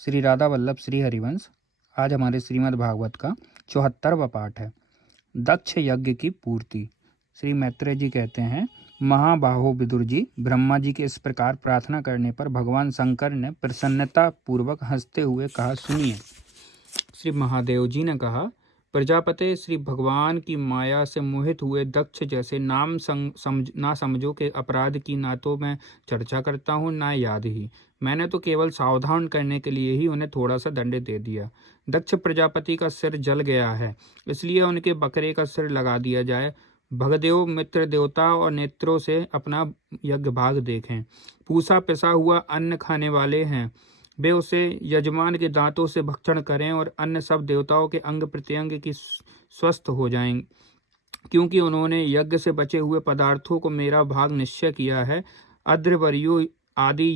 श्री राधा वल्लभ श्री हरिवंश। आज हमारे श्रीमद् भागवत का 74वां पाठ है, दक्ष यज्ञ की पूर्ति। श्री मैत्रेय जी कहते हैं, महाबाहो विदुर जी, ब्रह्मा जी के इस प्रकार प्रार्थना करने पर भगवान शंकर ने प्रसन्नता पूर्वक हंसते हुए कहा, सुनिए। श्री महादेव जी ने कहा, प्रजापते, श्री भगवान की माया से मोहित हुए दक्ष जैसे ना समझो के अपराध की ना तो मैं चर्चा करता हूँ ना याद ही। मैंने तो केवल सावधान करने के लिए ही उन्हें थोड़ा सा दंड दे दिया। दक्ष प्रजापति का सिर जल गया है, इसलिए उनके बकरे का सिर लगा दिया जाए। भगदेव मित्र देवता और नेत्रों से अपना यज्ञ भाग देखें। पूसा पिसा हुआ अन्न खाने वाले हैं, वे उसे यजमान के दांतों से भक्षण करें और अन्य सब देवताओं के अंग प्रत्यंग की स्वस्थ हो जाएं, क्योंकि उन्होंने यज्ञ से बचे हुए पदार्थों को मेरा भाग निश्चय किया है। अद्रवर्यो आदि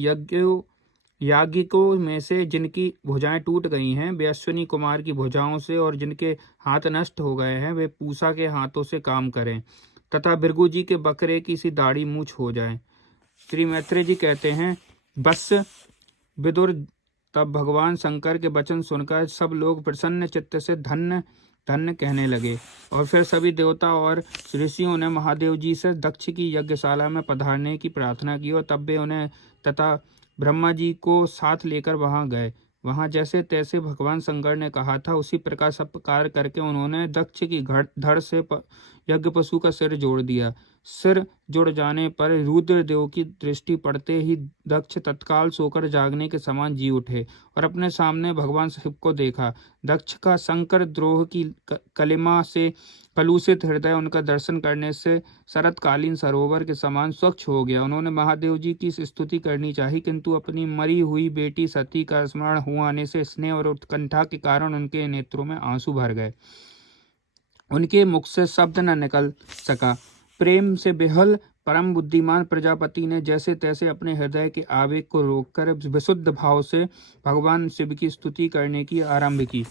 याज्ञिकों में से जिनकी भुजाएं टूट गई हैं, वे अश्विनी कुमार की भुजाओं से, और जिनके हाथ नष्ट हो गए हैं, वे पूसा के हाथों से काम करें, तथा भृगु जी के बकरे की सी दाढ़ी मूछ हो जाए। श्री मैत्रेय जी कहते हैं, बस विदुर, तब भगवान शंकर के वचन सुनकर सब लोग प्रसन्न चित्त से धन्य धन्य कहने लगे, और फिर सभी देवता और ऋषियों ने महादेव जी से दक्ष की यज्ञशाला में पधारने की प्रार्थना की, और तब वे उन्हें तथा ब्रह्मा जी को साथ लेकर वहां गए। वहां जैसे तैसे भगवान शंकर ने कहा था, उसी प्रकार सब कार्य करके उन्होंने दक्ष की धड़ से यज्ञ पशु का सिर जोड़ दिया। सिर जुड़ जाने पर रुद्रदेव की दृष्टि पड़ते ही दक्ष तत्काल सोकर जागने के समान जी उठे और अपने सामने भगवान शिव को देखा। दक्ष का शंकर द्रोह की कलिमा से कलुषित हृदय उनका दर्शन करने से शरतकालीन सरोवर के समान स्वच्छ हो गया। उन्होंने महादेव जी की स्तुति करनी चाहिए, किंतु अपनी मरी हुई बेटी सती का स्मरण हुआ आने से स्नेह और उत्कंठा के कारण उनके नेत्रों में आंसू भर गए। उनके मुख से शब्द न निकल सका। प्रेम से बेहल परम बुद्धिमान प्रजापति ने जैसे तैसे अपने हृदय के आवेग को रोककर विशुद्ध भाव से भगवान शिव की स्तुति करने की आरंभ की।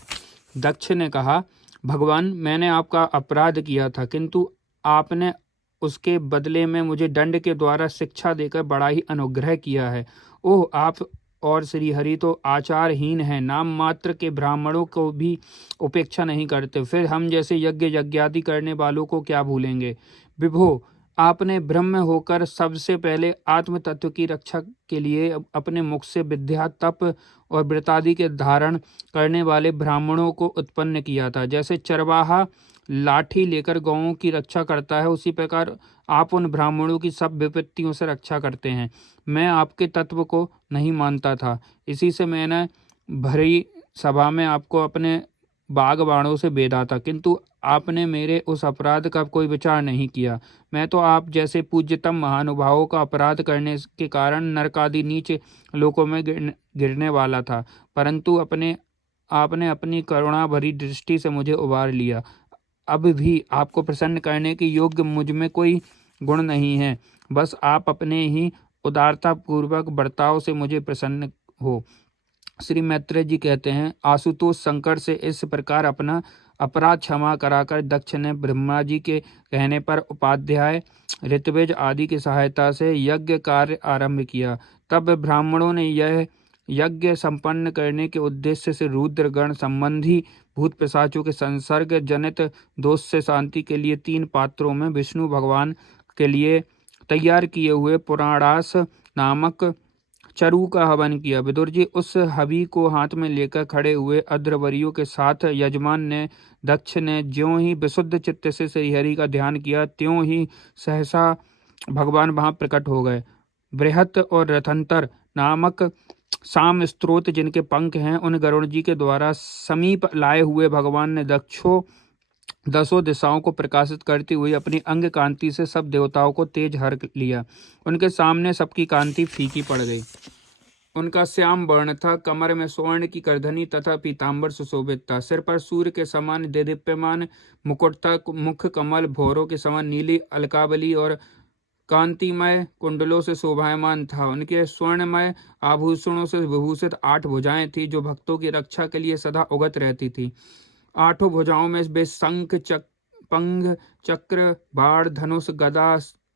दक्ष ने कहा, भगवान, मैंने आपका अपराध किया था, किंतु आपने उसके बदले में मुझे दंड के द्वारा शिक्षा देकर बड़ा ही अनुग्रह किया है। ओह, आप और श्री हरि तो आचारहीन हैं, नाम मात्र के ब्राह्मणों को भी उपेक्षा नहीं करते, फिर हम जैसे यज्ञ यज्ञादि करने वालों को क्या भूलेंगे। विभो, आपने ब्रह्म होकर सबसे पहले आत्म तत्व की रक्षा के लिए अपने मुख से विद्या, तप और व्रतादि के धारण करने वाले ब्राह्मणों को उत्पन्न किया था। जैसे चरवाहा लाठी लेकर गौओं की रक्षा करता है, उसी प्रकार आप उन ब्राह्मणों की सब विपत्तियों से रक्षा करते हैं। मैं आपके तत्व को नहीं मानता था, इसी से मैंने भरी सभा में आपको अपने बाग बाणों से बेधा था, किंतु आपने मेरे उस अपराध का कोई विचार नहीं किया। मैं तो आप जैसे पूज्यतम महानुभावों का अपराध करने के कारण नरकादि नीच लोकों में गिरने वाला था, परंतु आपने अपनी करुणा भरी दृष्टि से मुझे उबार लिया। अब भी आपको प्रसन्न करने के योग्य मुझ में कोई गुण नहीं है, बस आप अपने ही उदारता पूर्वक बर्ताव से मुझे प्रसन्न हो। श्री मैत्रेय जी कहते हैं, आशुतोष शंकर से इस प्रकार अपना अपराध क्षमा कराकर दक्ष ने ब्रह्मा जी के कहने पर उपाध्याय, ऋत्विज आदि की सहायता से यज्ञ कार्य आरंभ किया। तब ब्राह्मणों ने यह यज्ञ संपन्न करने के उद्देश्य से रुद्रगण संबंधी भूत पिशाचों के संसर्ग जनित दोष से शांति के लिए 3 पात्रों में विष्णु भगवान के लिए तैयार किए हुए पुराणास नामक चरु का हवन किया। विदुर जी उस हवि को हाथ में लेकर खड़े हुए। अद्रवरियों के साथ यजमान ने दक्ष ने ज्यों ही विशुद्ध चित्त से श्रीहरि का ध्यान किया, त्यों ही सहसा भगवान वहां प्रकट हो गए। बृहत और रथंतर नामक साम स्त्रोत जिनके पंख हैं, उन गरुड़ जी के द्वारा समीप लाए हुए भगवान ने दसों दिशाओं को प्रकाशित करती हुई अपनी अंग कांति से सब देवताओं को तेज हर लिया। उनके सामने सबकी कांति फीकी पड़ गई। उनका श्याम वर्ण था, कमर में स्वर्ण की करधनी तथा पीताम्बर सुशोभित था, सिर पर सूर्य के समान देदीप्यमान मुकुट था, मुख कमल भौरों के समान नीली अलकावली और कांतिमय कुंडलों से शोभायमान था। उनके स्वर्णमय आभूषणों से विभूषित 8 भुजाएं थी, जो भक्तों की रक्षा के लिए सदा उगत रहती थी। 8 भुजाओं में वे शंख, पंग, चक्र, बाण, धनुष, गदा,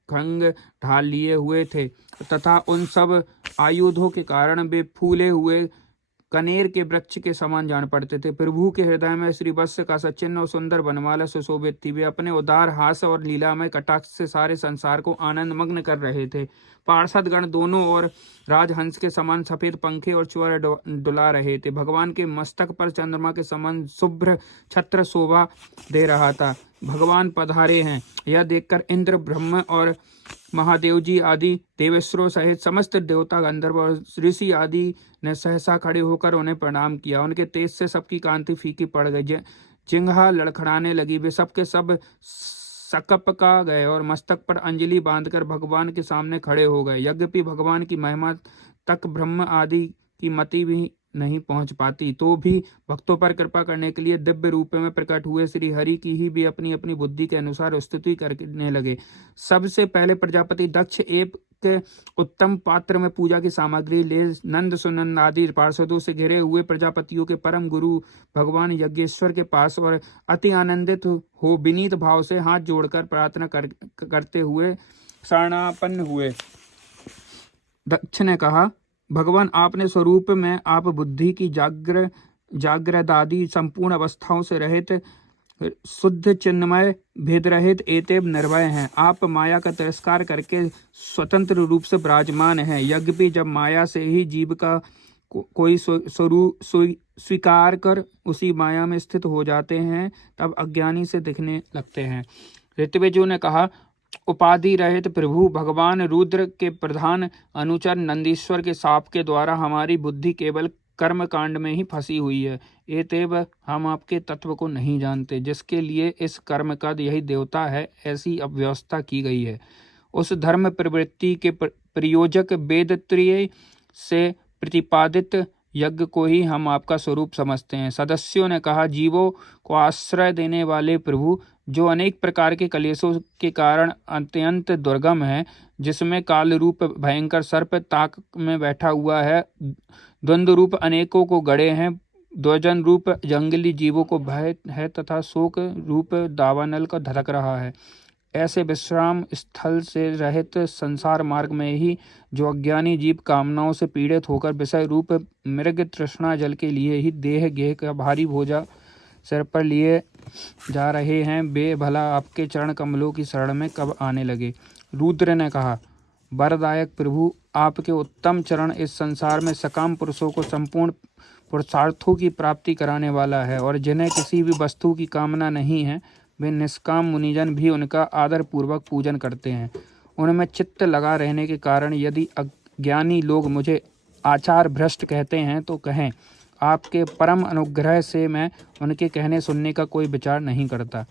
खंग ढाल लिए हुए थे, तथा उन सब आयुधों के कारण वे फूले हुए कनेर के वृक्ष के समान जान पड़ते थे। प्रभु के हृदय में श्री वत्स का सचिन्न और सुंदर बनमाला सुशोभित थी। वे अपने उदार हास और लीलामय कटाक्ष से सारे संसार को आनंद मग्न कर रहे थे। पार्षद गण दोनों और राजहंस के समान सफेद पंखे और चुअर डुला रहे थे। भगवान के मस्तक पर चंद्रमा के समान शुभ्र छत्र शोभा दे रहा था। भगवान पधारे हैं यह देखकर इंद्र, ब्रह्म और महादेव जी आदि देवेश्वरों सहित समस्त देवता, गंधर्व और ऋषि आदि ने सहसा खड़े होकर उन्हें प्रणाम किया। उनके तेज से सबकी कांति फीकी पड़ गई, जिंघा लड़खड़ाने लगी। वे सबके सब सकपका गए और मस्तक पर अंजलि बांधकर भगवान के सामने खड़े हो गए। यद्यपि भगवान की महिमा तक ब्रह्म आदि की मति भी नहीं पहुंच पाती, तो भी भक्तों पर कृपा करने के लिए दिव्य रूप में प्रकट हुए श्री हरि की ही भी अपनी अपनी बुद्धि के अनुसार स्तुति करने लगे। सबसे पहले प्रजापति दक्ष एक उत्तम पात्र में पूजा की सामग्री ले नंद सुनंद आदि पार्षदों से घिरे हुए प्रजापतियों के परम गुरु भगवान यज्ञेश्वर के पास और अति आनंदित हो विनीत भाव से हाथ जोड़कर प्रार्थना करते हुए शरणापन्न हुए। दक्ष ने कहा, भगवान आपने स्वरूप में आप बुद्धि की जागृत आदि संपूर्ण अवस्थाओं से रहित शुद्ध चिन्मय भेद रहित एतेव निर्भय हैं। आप माया का तिरस्कार करके स्वतंत्र रूप से विराजमान हैं। यज्ञ जब माया से ही जीव का कोई स्वरूप स्वीकार कर उसी माया में स्थित हो जाते हैं, तब अज्ञानी से दिखने लगते हैं। ऋत्विजों ने कहा, उपाधि रहित प्रभु भगवान रुद्र के प्रधान अनुचर नंदीश्वर के शाप के द्वारा हमारी बुद्धि केवल कर्म कांड में ही फंसी हुई है। एतेव हम आपके तत्व को नहीं जानते, जिसके लिए इस कर्म का यही देवता है, ऐसी अव्यवस्था की गई है। उस धर्म प्रवृत्ति के प्रयोजक वेदत्रय से प्रतिपादित यज्ञ को ही हम आपका स्वरूप समझते हैं। सदस्यों ने कहा, जीवों को आश्रय देने वाले प्रभु जो अनेक प्रकार के कलेशों के कारण अत्यंत दुर्गम है, जिसमें काल रूप भयंकर सर्प ताक में बैठा हुआ है, द्वंद्व रूप अनेकों को गड़े हैं, द्वजन रूप जंगली जीवों को भय है तथा शोक रूप दावानल का धड़क रहा है। ऐसे विश्राम स्थल से रहित संसार मार्ग में ही जो अज्ञानी जीव कामनाओं से पीड़ित होकर विषय रूप मृग तृष्णा जल के लिए ही देह गेह का भारी बोझा सिर पर लिए जा रहे हैं, वे भला आपके चरण कमलों की शरण में कब आने लगे। रुद्र ने कहा, वरदायक प्रभु आपके उत्तम चरण इस संसार में सकाम पुरुषों को संपूर्ण पुरुषार्थों की प्राप्ति कराने वाला है, और जिन्हें किसी भी वस्तु की कामना नहीं है, वे निष्काम मुनिजन भी उनका आदर पूर्वक पूजन करते हैं। उनमें चित्त लगा रहने के कारण यदि अज्ञानी लोग मुझे आचार भ्रष्ट कहते हैं तो कहें, आपके परम अनुग्रह से मैं उनके कहने सुनने का कोई विचार नहीं करता।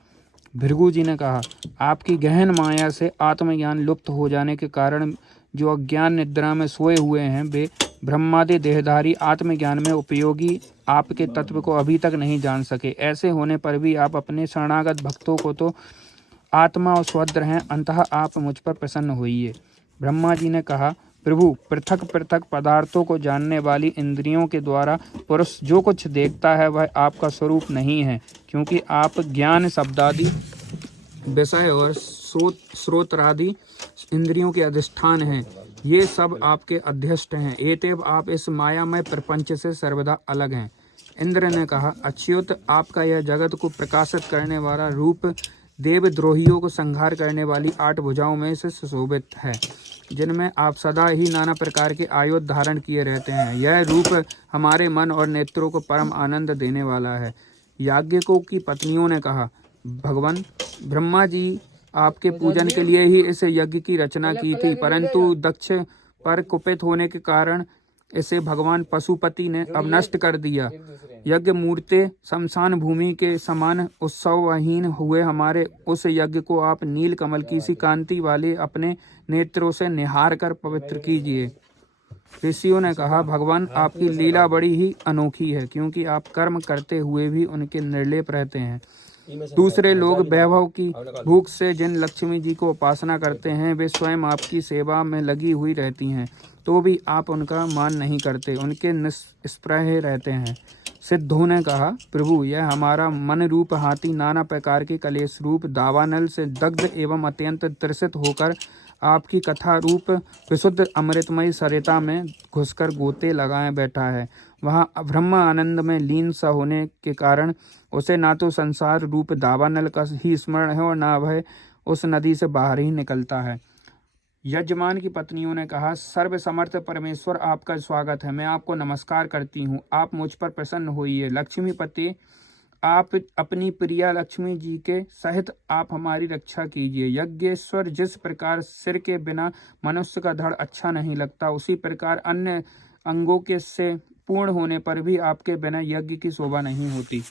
भृगु जी ने कहा, आपकी गहन माया से आत्मज्ञान लुप्त हो जाने के कारण जो अज्ञान निद्रा में सोए हुए हैं, वे ब्रह्मादि देहधारी आत्मज्ञान में उपयोगी आपके तत्व को अभी तक नहीं जान सके। ऐसे होने पर भी आप अपने शरणागत भक्तों को तो आत्मा और स्वद्र हैं, अंततः आप मुझ पर प्रसन्न होइए। ब्रह्मा जी ने कहा, प्रभु पृथक पृथक पदार्थों को जानने वाली इंद्रियों के द्वारा पुरुष जो कुछ देखता है वह आपका स्वरूप नहीं है, क्योंकि आप ज्ञान शब्दादि विषय और श्रोत्रादि इंद्रियों के अधिष्ठान हैं। ये सब आपके अध्यस्त हैं, एतेव आप इस मायामय प्रपंच से सर्वदा अलग हैं। इंद्र ने कहा, अच्युत आपका यह जगत को प्रकाशित करने वाला रूप देवद्रोहियों को संहार करने वाली 8 भुजाओं में से सुशोभित है, जिनमें आप सदा ही नाना प्रकार के आयुध धारण किए रहते हैं। यह रूप हमारे मन और नेत्रों को परम आनंद देने वाला है। याज्ञिकों की पत्नियों ने कहा, भगवान ब्रह्मा जी आपके पूजन के लिए ही इस यज्ञ की रचना की थी, परंतु दक्ष पर कुपित होने के कारण इसे भगवान पशुपति ने अब नष्ट कर दिया। यज्ञ मूर्ते शमशान भूमि के समान उत्सवहीन हुए हमारे उस यज्ञ को आप नील कमल की सी कांति वाले अपने नेत्रों से निहार कर पवित्र कीजिए। ऋषियों ने कहा, भगवान आपकी लीला बड़ी ही अनोखी है, क्योंकि आप कर्म करते हुए भी उनके निर्लेप रहते हैं। दूसरे लोग वैभव की भूख से जिन लक्ष्मी जी को उपासना करते हैं, वे स्वयं आपकी सेवा में लगी हुई रहती हैं, तो भी आप उनका मान नहीं करते, उनके निष्प्रह रहते हैं। सिद्धों ने कहा, प्रभु यह हमारा मन रूप हाथी नाना प्रकार के कलेश रूप दावानल से दग्ध एवं अत्यंत त्रसित होकर आपकी कथा रूप विशुद्ध अमृतमयी सरिता में घुसकर गोते लगाए बैठा है। वहाँ ब्रह्म आनंद में लीन सा होने के कारण उसे ना तो संसार रूप दावानल का ही स्मरण है और ना वह उस नदी से बाहर ही निकलता है। यजमान की पत्नियों ने कहा, सर्व समर्थ परमेश्वर आपका स्वागत है, मैं आपको नमस्कार करती हूँ, आप मुझ पर प्रसन्न होइए। लक्ष्मीपति, आप अपनी प्रिया लक्ष्मी जी के सहित आप हमारी रक्षा कीजिए। यज्ञेश्वर, जिस प्रकार सिर के बिना मनुष्य का धड़ अच्छा नहीं लगता, उसी प्रकार अन्य अंगों के से पूर्ण होने पर भी आपके बिना यज्ञ की शोभा नहीं होती।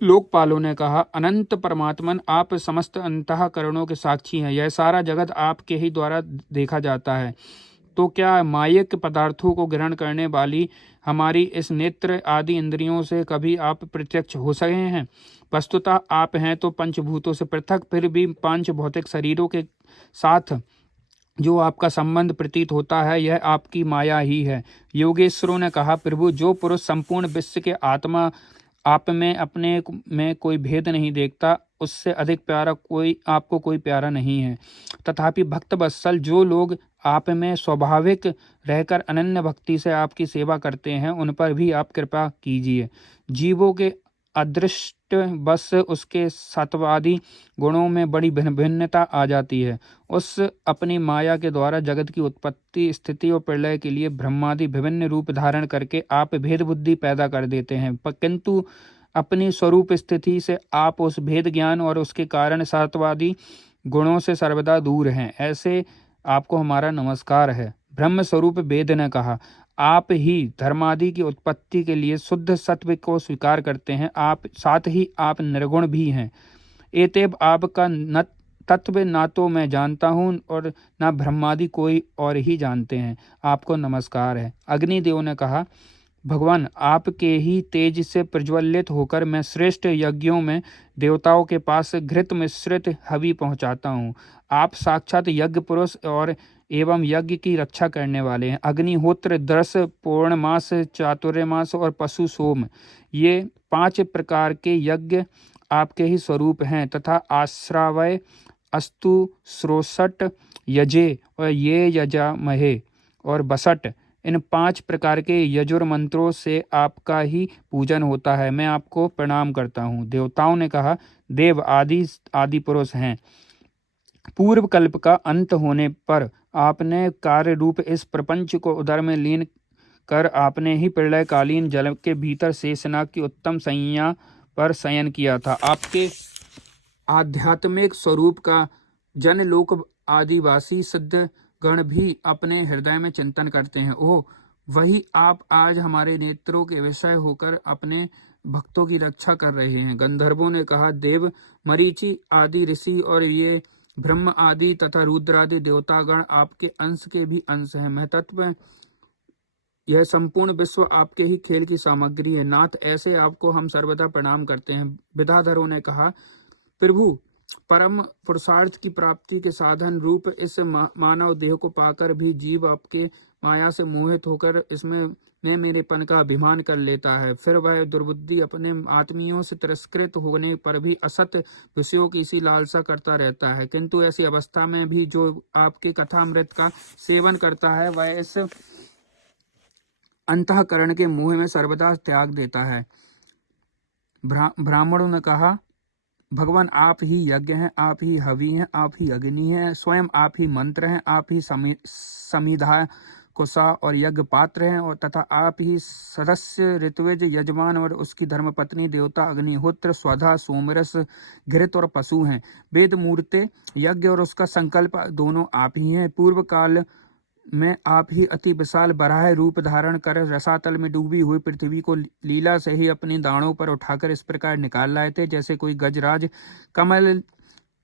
लोकपालों ने कहा, अनंत परमात्मन, आप समस्त अंतःकरणों के साक्षी हैं, यह सारा जगत आपके ही द्वारा देखा जाता है, तो क्या मायिक पदार्थों को ग्रहण करने वाली हमारी इस नेत्र आदि इंद्रियों से कभी आप प्रत्यक्ष हो सके हैं? वस्तुतः आप हैं तो पंचभूतों से पृथक, फिर भी पांच भौतिक शरीरों के साथ जो आपका संबंध प्रतीत होता है, यह आपकी माया ही है। योगेश्वरों ने कहा, प्रभु, जो पुरुष संपूर्ण विश्व के आत्मा आप में अपने में कोई भेद नहीं देखता, उससे अधिक प्यारा आपको कोई प्यारा नहीं है। तथापि भक्त वत्सल, जो लोग आप में स्वाभाविक रहकर अनन्य भक्ति से आपकी सेवा करते हैं, उन पर भी आप कृपा कीजिए। जीवों के अदृष्ट बस उसके सत्वादि गुणों में बड़ी भिन्नता आ जाती है। उस अपनी माया के द्वारा जगत की उत्पत्ति, स्थिति और प्रलय के लिए ब्रह्मादि विभिन्न रूप धारण करके आप भेद बुद्धि पैदा कर देते हैं, किंतु अपनी स्वरूप स्थिति से आप उस भेद ज्ञान और उसके कारण सत्वादि गुणों से सर्वदा दूर हैं। ऐसे आपको हमारा नमस्कार है। ब्रह्म स्वरूप वेद ने कहा, आप ही धर्मादि की उत्पत्ति के लिए शुद्ध सत्व को स्वीकार करते हैं, आप साथ ही आप निर्गुण भी हैं। एतेव आपका न तत्व ना तो मैं जानता हूँ और ना ब्रह्मादि कोई और ही जानते हैं, आपको नमस्कार है। अग्निदेव ने कहा, भगवान, आपके ही तेज से प्रज्वलित होकर मैं श्रेष्ठ यज्ञों में देवताओं के पास घृत मिश्रित हवि पहुँचाता हूँ। आप साक्षात यज्ञ पुरुष और एवं यज्ञ की रक्षा करने वाले हैं। अग्निहोत्र, दर्श, पूर्णमास, चातुर्मास और पशु सोम, ये 5 प्रकार के यज्ञ आपके ही स्वरूप हैं तथा आश्रावय, अस्तु, श्रोषट, यजे और ये यजामहे और बसट, इन 5 प्रकार के यजुर मंत्रों से आपका ही पूजन होता है। मैं आपको प्रणाम करता हूँ। देवताओं ने कहा, देव आदि पुरुष हैं। पूर्व कल्प का अंत होने पर आपने कार्य रूप इस प्रपंच को उदर में लीन कर आपने ही प्रलयकालीन जल के भीतर शेषनाग की उत्तम संज्ञा पर शयन किया था। आपके आध्यात्मिक स्वरूप का जनलोक आदिवासी सिद्ध गण भी अपने हृदय में चिंतन करते हैं। ओह, वही आप आज हमारे नेत्रों के विषय होकर अपने भक्तों की रक्षा कर रहे हैं। गंधर्वों ने कहा, देव, मरीचि आदि ऋषि और ये ब्रह्म आदि तथा रुद्रादि देवतागण आपके अंश के भी अंश हैं। महतत्व, यह संपूर्ण विश्व आपके ही खेल की सामग्री है। नाथ, ऐसे आपको हम सर्वदा प्रणाम करते हैं। विद्याधरों ने कहा, प्रभु, परम पुरुषार्थ की प्राप्ति के साधन रूप इस मानव देह को पाकर भी जीव आपके माया से मोहित होकर इसमें मैं मेरेपन का अभिमान कर लेता है। फिर वह दुर्बुद्धि अपने आत्मियों से तिरस्कृत होने पर भी असत विषयों की इसी लालसा करता रहता है, किंतु ऐसी अवस्था में भी जो आपके कथामृत का सेवन करता है, वह इस अंतःकरण के मोह में सर्वदा त्याग देता है। ब्राह्मणों ने कहा, भगवान, आप ही यज्ञ हैं, आप ही हवि हैं, आप ही अग्नि हैं, स्वयं आप ही मंत्र हैं, आप ही समिधा कुशा और यज्ञ पात्र हैं और तथा आप ही सदस्य, ऋत्विज, यजमान और उसकी धर्मपत्नी देवता अग्निहोत्र, स्वधा, सोमरस, घृत और पशु हैं। वेद मूर्ते, यज्ञ और उसका संकल्प दोनों आप ही हैं। पूर्व काल में आप ही अति विशाल बराह रूप धारण कर रसातल में डूबी हुई पृथ्वी को लीला से ही अपनी दाढ़ों पर उठाकर इस प्रकार निकाल लाए थे, जैसे कोई गजराज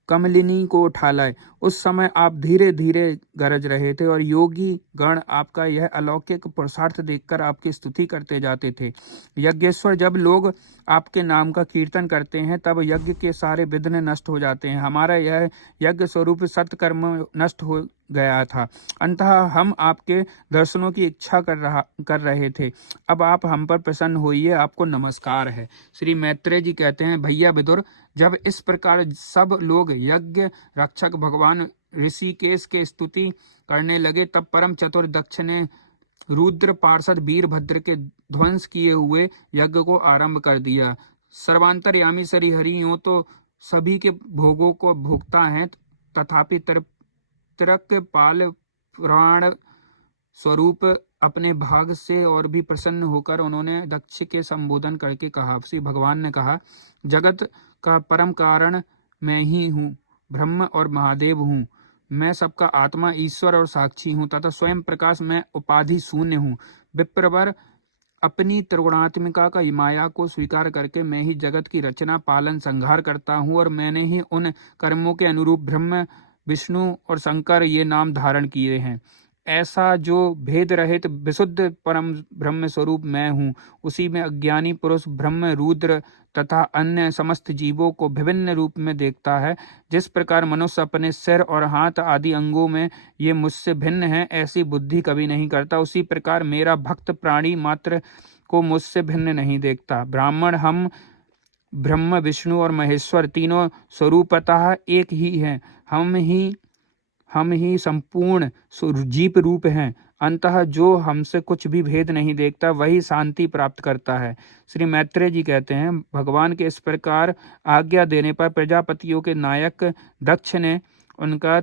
कमलिनी को उठा लाए। उस समय आप धीरे धीरे गरज रहे थे और योगी गण आपका यह अलौकिक पुरुषार्थ देखकर आपकी स्तुति करते जाते थे। यज्ञेश्वर, जब लोग आपके नाम का कीर्तन करते हैं तब यज्ञ के सारे विघ्न नष्ट हो जाते हैं। हमारा यह यज्ञ स्वरूप सत्कर्म नष्ट हो गया था। अंतः हम आपके दर्शनों की इच्छा कर रहे थे। अब आप हम पर प्रसन्न होइए, आपको नमस्कार है। श्री मैत्रेय जी कहते हैं, भैया विदुर, जब इस प्रकार सब लोग यज्ञ रक्षक भगवान ऋषिकेश के स्तुति करने लगे, तब परम चतुर दक्ष ने रुद्र पार्षद वीरभद्र के ध्वंस किए हुए यज्ञ को आरंभ कर दिया। सर्वांतर्यामी श्री हरि यूं तो सभी के भोगों को भोगता है, तथापि तिरक पाल प्राण स्वरूप अपने भाग से और भी प्रसन्न होकर उन्होंने दक्ष के संबोधन करके कहा। श्री भगवान ने कहा, जगत का परम कारण मैं ही हूँ, ब्रह्म और महादेव हूँ। मैं सबका आत्मा, ईश्वर और साक्षी हूँ तथा स्वयं प्रकाश में उपाधि शून्य हूँ। विप्रवर अपनी त्रिगुणात्मिका का माया को स्वीकार करके मैं ही जगत की रचना, पालन, संहार करता हूँ और मैंने ही उन कर्मों के अनुरूप ब्रह्म, विष्णु और शंकर ये नाम धारण किए हैं। ऐसा जो भेद रहित विशुद्ध परम ब्रह्म स्वरूप मैं हूँ, उसी में अज्ञानी पुरुष ब्रह्म, रुद्र तथा अन्य समस्त जीवों को विभिन्न रूप में देखता है। जिस प्रकार मनुष्य अपने सिर और हाथ आदि अंगों में ये मुझसे भिन्न है, ऐसी बुद्धि कभी नहीं करता, उसी प्रकार मेरा भक्त प्राणी मात्र को मुझसे भिन्न नहीं देखता। ब्राह्मण हम ब्रह्म, विष्णु और महेश्वर तीनों स्वरूपतः एक ही हैं। हम ही संपूर्ण जीव रूप हैं। अंततः जो हमसे कुछ भी भेद नहीं देखता, वही शांति प्राप्त करता है। श्री मैत्रेय जी कहते हैं, भगवान के इस प्रकार आज्ञा देने पर प्रजापतियों के नायक दक्ष ने उनका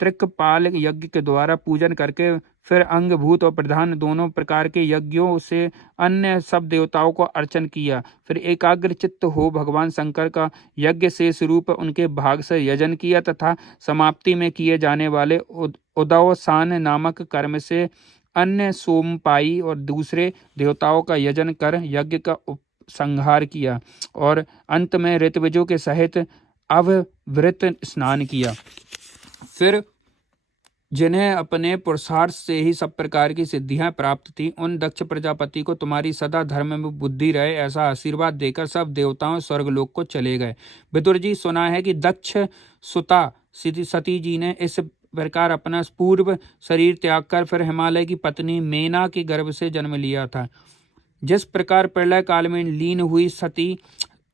त्रिकपाल यज्ञ के द्वारा पूजन करके फिर अंगभूत और प्रधान दोनों प्रकार के यज्ञों से अन्य सब देवताओं को अर्चन किया। फिर एकाग्र चित्त हो भगवान शंकर का यज्ञ शेष रूप उनके भाग से यजन किया तथा समाप्ति में किए जाने वाले उदवसान नामक कर्म से अन्य सोमपाई और दूसरे देवताओं का यजन कर यज्ञ का संहार किया और अंत में ऋतविजों के सहित अववृत स्नान किया। फिर जिन्हें अपने पुरुषार्थ से ही सब प्रकार की सिद्धियां प्राप्त थी, उन दक्ष प्रजापति को तुम्हारी सदा धर्म में बुद्धि रहे ऐसा आशीर्वाद देकर सब देवताओं स्वर्गलोक को चले गए। विदुर जी, सुना है कि दक्ष सुता सती जी ने इस प्रकार अपना पूर्व शरीर त्याग कर फिर हिमालय की पत्नी मेना के गर्भ से जन्म लिया था। जिस प्रकार प्रलय काल में लीन हुई सती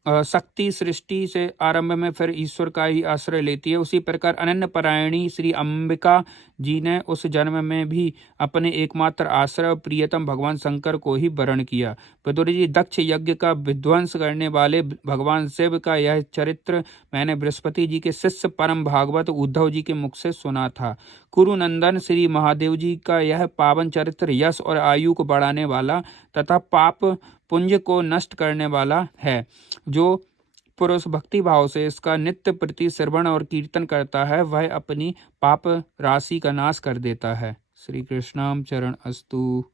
शक्ति सृष्टि से आरंभ में फिर ईश्वर का ही आश्रय लेती है, उसी प्रकार अनन्य परायणी श्री अंबिका जी ने उस जन्म में भी अपने एकमात्र आश्रय प्रियतम भगवान शंकर को ही वरण किया। विदुर जी, दक्ष यज्ञ का विध्वंस करने वाले भगवान शिव का यह चरित्र मैंने बृहस्पति जी के शिष्य परम भागवत उद्धव जी के मुख से सुना था। कुरुनंदन श्री महादेव जी का यह पावन चरित्र यश और आयु को बढ़ाने वाला तथा पाप पुंज को नष्ट करने वाला है। जो पुरुष भक्ति भाव से इसका नित्य प्रति श्रवण और कीर्तन करता है, वह अपनी पाप राशि का नाश कर देता है। श्री कृष्णाम चरण अस्तु।